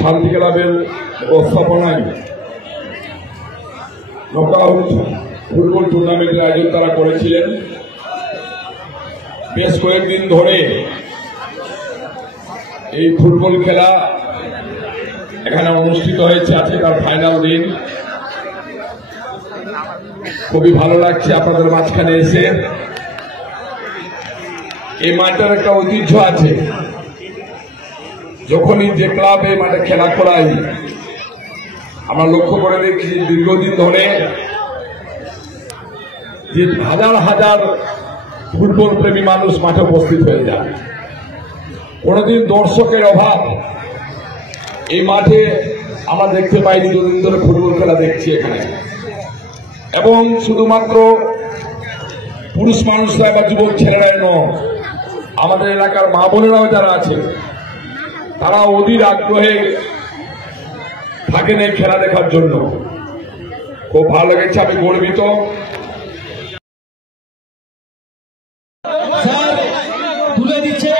শান্তি ক্লাবের ব্যবস্থাপনায় নকআউট ফুটবল টুর্নামেন্টের আয়োজন তারা করেছিলেন। বেশ কয়েকদিন ধরে এই ফুটবল খেলা এখানে অনুষ্ঠিত হয়েছে, আজকে তার ফাইনাল দিন। খুবই ভালো লাগছে আপনাদের মাঝখানে এসে। এই মাঠের একটা ঐতিহ্য আছে, যখনই যে ক্লাব এই মাঠে খেলা করাই আমরা লক্ষ্য করে দেখছি দীর্ঘদিন ধরে যে হাজার হাজার ফুটবল প্রেমী মানুষ মাঠে উপস্থিত হয়ে যায়। কোনদিন দর্শকের অভাব এই মাঠে আমরা দেখতে পাইনি। দুদিন ধরে ফুটবল খেলা দেখছি এখানে, এবং শুধুমাত্র পুরুষ মানুষরা বা যুবক ছেলেরাই নয়, আমাদের এলাকার মা বোনেরাও যারা আছে তারা অধীর আগ্রহে থাকেন এই খেলা দেখার জন্য। খুব ভালো লেগেছে, আমি গর্বিত। তুলে দিচ্ছে